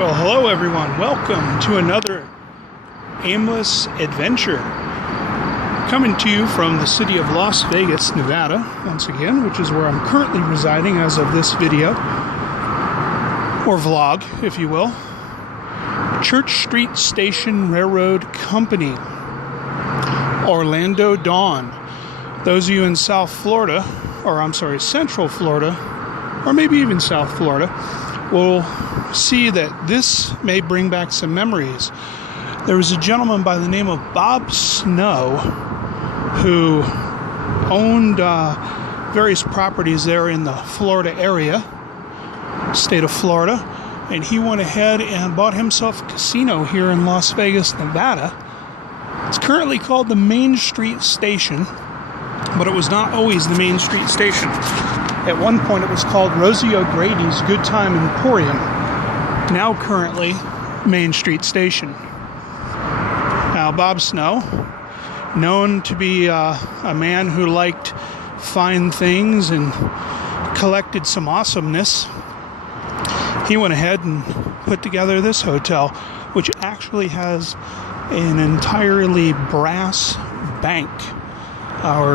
Well, hello everyone. Welcome to another aimless adventure. Coming to you from the city of Las Vegas, Nevada, once again, which is where I'm currently residing as of this video, or vlog, if you will. Church Street Station Railroad Company, Orlando Dawn. Those of you in South Florida, or I'm sorry, Central Florida, or maybe even South Florida, will see that this may bring back some memories. There was a gentleman by the name of Bob Snow who owned various properties there in the Florida area, state of Florida, and he went ahead and bought himself a casino here in Las Vegas, Nevada. It's currently called the Main Street Station, but it was not always the Main Street Station. At one point it was called Rosie O'Grady's Good Time Emporium, now currently Main Street Station. Now Bob Snow, known to be a man who liked fine things and collected some awesomeness, he went ahead and put together this hotel, which actually has an entirely brass bank, or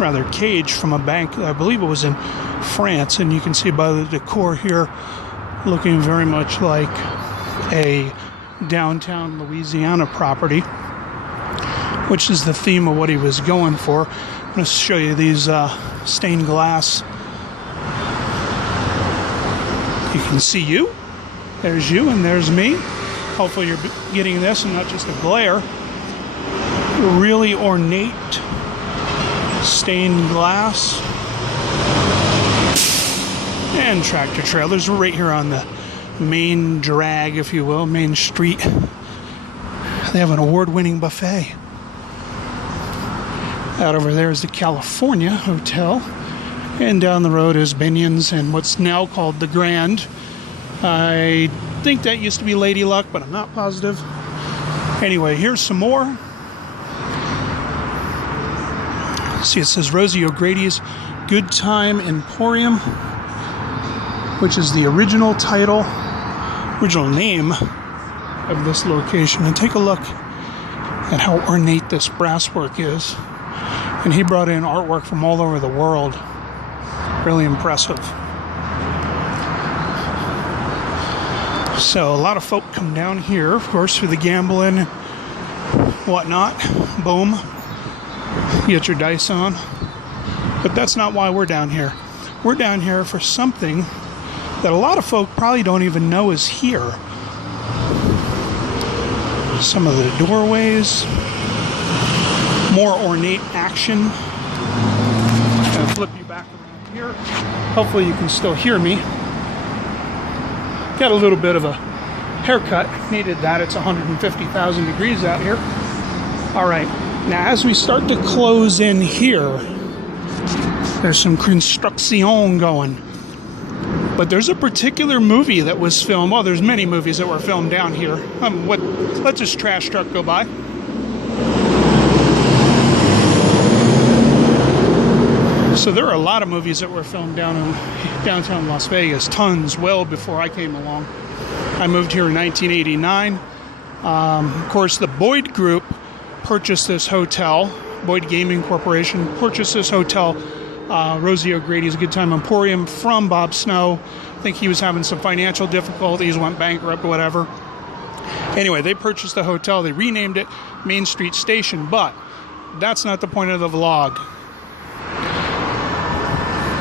rather cage from a bank. I believe it was in France, and you can see by the decor here looking very much like a downtown Louisiana property, which is the theme of what he was going for. I'm going to show you these stained glass. You can see you. There's you and there's me. Hopefully you're getting this and not just a glare. Really ornate stained glass and tractor trailers. We're right here on the main drag, if you will, Main Street. They have an award-winning buffet. Out over there is the California Hotel, and down the road is Binion's and what's now called the Grand. I think that used to be Lady Luck, but I'm not positive. Anyway, here's some more. See, it says Rosie O'Grady's Good Time Emporium, which is the original title, original name of this location. And take a look at how ornate this brasswork is. And he brought in artwork from all over the world. Really impressive. So a lot of folk come down here, of course, for the gambling and whatnot. Boom. Get your dice on. But that's not why we're down here. We're down here for something that a lot of folk probably don't even know is here. Some of the doorways, more ornate action. I'm going to flip you back around here. Hopefully you can still hear me. Got a little bit of a haircut. Needed that. It's 150,000 degrees out here. All right. Now, as we start to close in here, there's some construction going. But there's a particular movie that was filmed. Well, there's many movies that were filmed down here. Let this trash truck go by. So there are a lot of movies that were filmed down in downtown Las Vegas. Tons, well before I came along. I moved here in 1989. Of course, the Boyd Group purchased this hotel. Boyd Gaming Corporation purchased this hotel, Rosie O'Grady's Good Time Emporium, from Bob Snow. I think he was having some financial difficulties, went bankrupt, whatever. Anyway, they purchased the hotel. They renamed it Main Street Station, but that's not the point of the vlog.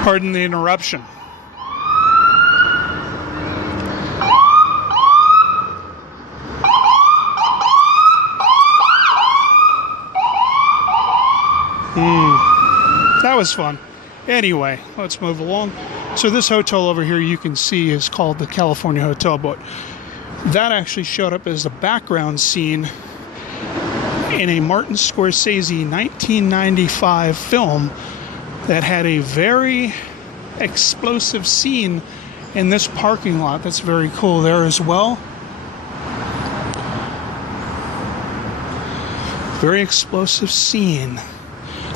Pardon the interruption. That was fun. Anyway, let's move along. So this hotel over here you can see is called the California Hotel, but that actually showed up as a background scene in a Martin Scorsese 1995 film that had a very explosive scene in this parking lot. That's very cool there as well. Very explosive scene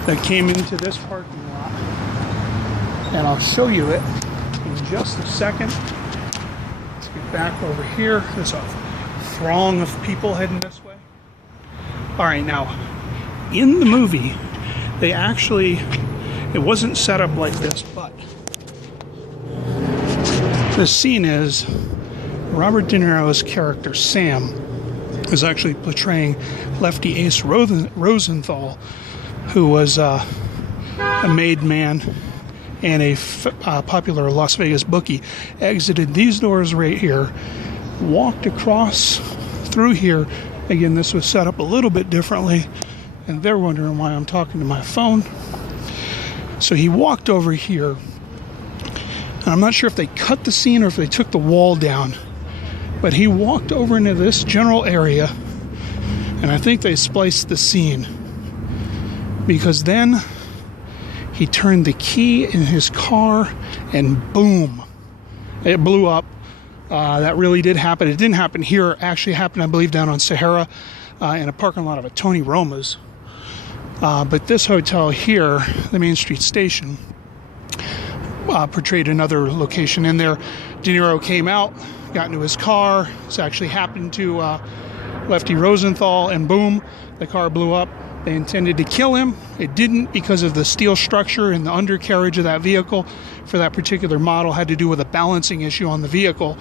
that came into this parking lot. And I'll show you it in just a second. Let's get back over here. There's a throng of people heading this way. All right, now, in the movie, they actually, it wasn't set up like this, but the scene is Robert De Niro's character, Sam, is actually portraying Lefty Ace Rosenthal, who was a made man and a popular Las Vegas bookie, exited these doors right here, walked across through here. Again, this was set up a little bit differently, and they're wondering why I'm talking to my phone. So he walked over here, and I'm not sure if they cut the scene or if they took the wall down, but he walked over into this general area, and I think they spliced the scene, because then he turned the key in his car and boom, it blew up. That really did happen. It didn't happen here. It actually happened, I believe, down on Sahara in a parking lot of a Tony Roma's. But this hotel here, the Main Street Station, portrayed another location in there. De Niro came out, got into his car. This actually happened to Lefty Rosenthal, and boom, the car blew up. They intended to kill him. It didn't, because of the steel structure and the undercarriage of that vehicle for that particular model had to do with a balancing issue on the vehicle.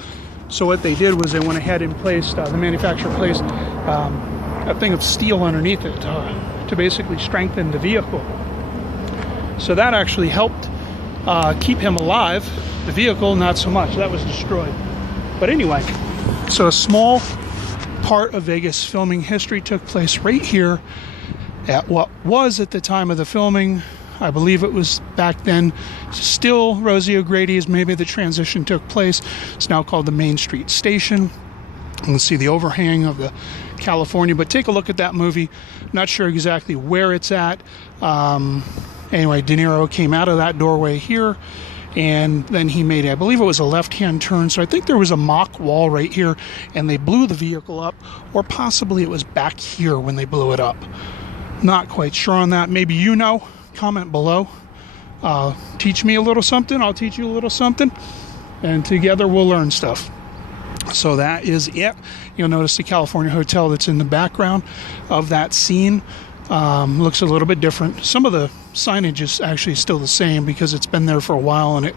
So what they did was they went ahead and placed, the manufacturer placed a thing of steel underneath it to basically strengthen the vehicle. So that actually helped keep him alive. The vehicle, not so much. That was destroyed. But anyway, so a small part of Vegas filming history took place right here at what was, at the time of the filming, I believe it was back then still Rosie O'Grady's. Maybe the transition took place. It's now called the Main Street Station. You can see the overhang of the California, but take a look at that movie. Not sure exactly where it's at. Anyway, De Niro came out of that doorway here, and then he made, I believe it was a left-hand turn. So I think there was a mock wall right here, and they blew the vehicle up, or possibly it was back here when they blew it up. Not quite sure on that. Maybe you know. Comment below. Teach me a little something. I'll teach you a little something. And together we'll learn stuff. So that is it. You'll notice the California Hotel that's in the background of that scene looks a little bit different. Some of the signage is actually still the same because it's been there for a while, and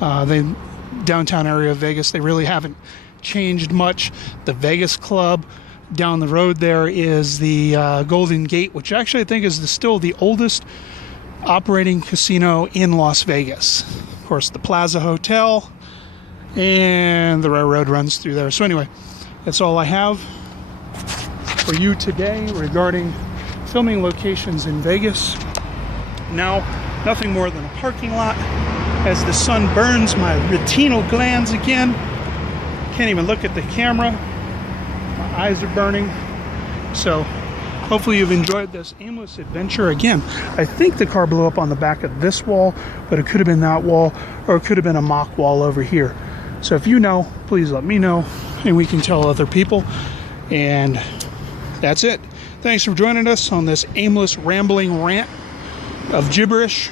the downtown area of Vegas, they really haven't changed much. The Vegas Club down the road there is the Golden Gate, which actually I think is still the oldest operating casino in Las Vegas. Of course, the Plaza Hotel and the railroad runs through there. So anyway, that's all I have for you today regarding filming locations in Vegas. Now, nothing more than a parking lot as the sun burns my retinal glands again. Can't even look at the camera. My eyes are burning. So hopefully you've enjoyed this aimless adventure. Again, I think the car blew up on the back of this wall, but it could have been that wall, or it could have been a mock wall over here. So if you know, please let me know, and we can tell other people. And that's it. Thanks for joining us on this aimless rambling rant of gibberish,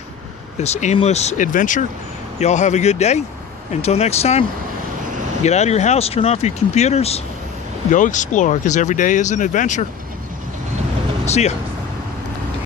this aimless adventure. Y'all have a good day. Until next time, get out of your house, turn off your computers, go explore, because every day is an adventure. See ya.